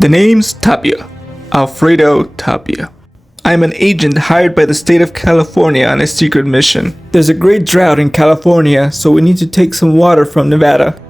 The name's Tapia. Alfredo Tapia. I'm an agent hired by the state of California on a secret mission. There's a great drought in California, so we need to take some water from Nevada.